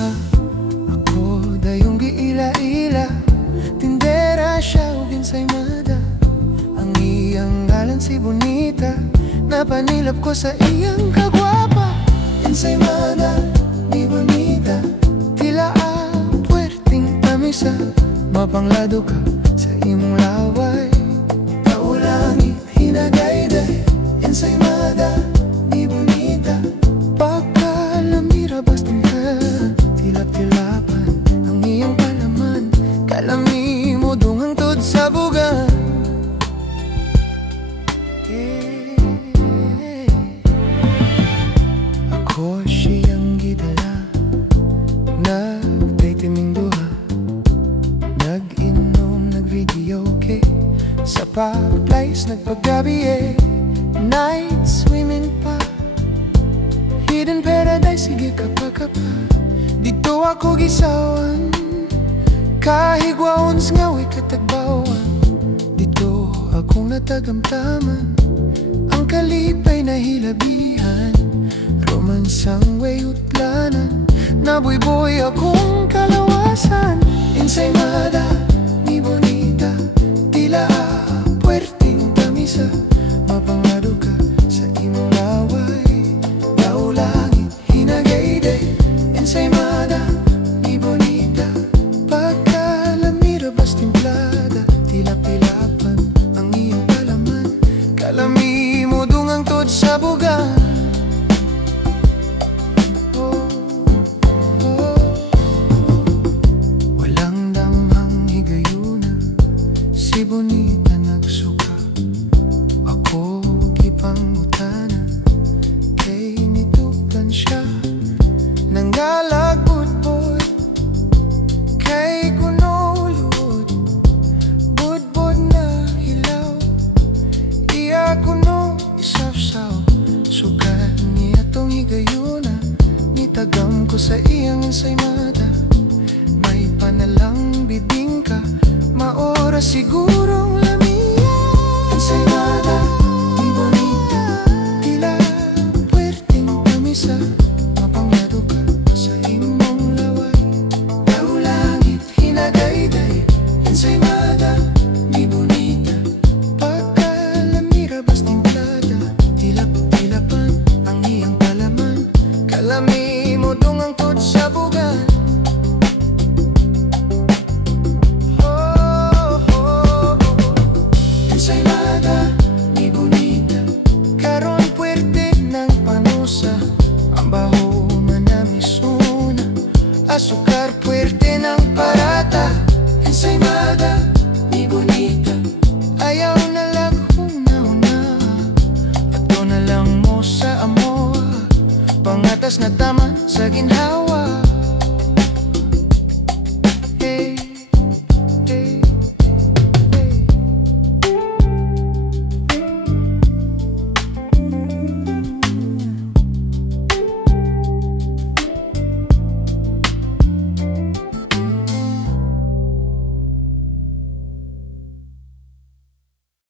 ha. Ako dayong giila-ila, tindera siya ug ensaymada. Ang iyang ngalan si Bonita, napanilap ko sa iyang kagwapa. Ensaymada ni Bonita, tila ang puwerteng tamisa. Mapanglado ka sa imong laway, kaulangit hinagayday. Ensaymada ni Bonita, pagkalamira basting ka, tilap-tilapan ang iyang palaman. Kalami mo dungang tod sa bugan. Ako siyang gidala, nagdaytiming duha, nag-inom, nag-videoke, sa pag-place nagpagabi night swimming pa, hidden paradise, sige kapakapa. Dito ako gisawan, kahigwaon ngawi katagbawan. Dito akong natagamtaman, ang kalipay na hilabihan. Romansang way utlanan, naboy-boy akong kalawasan. Ensaymada ni Bonita, tila puwerteng tamisa. Mapanglado ka sa imong laway, kaulangit hinagayday. Ensaymada ni Bonita, pagkalamira bas timplada, tilap-tilapan ang iyong palaman. Kalami mo dungang tod sa bugan. Walang damhang higayuna, si Bonita nagsuka. Ako gipangutana, kay nitukan siya. Nanggalag budbud, kay kunulud, budbud na hilaw. Iya kuno isawsaw, sukat niya tong higayuna. Nitagam ko sa iyang ensaymada, may panalang bibingka, maora sigurong lamiya. Ensaymada ni Bonita, tila puwerteng tamisa. Mapanglado ka sa imong laway, kaulangit hinagayday. Ensaymada ni Bonita, pagkalamira bas timplada, tilap-tilapan ang iyang palaman. Kalami mo dungang tod sa bugan. Ensaymada ni Bonita, karon puwerte ng panusa. Ang baho manamisuna, asukar puwerte ng parata. Ensaymada ni Bonita, ayaw na lang huna-huna, ato na lang mo sa amoa. Pangatas na tama sa ginhawa.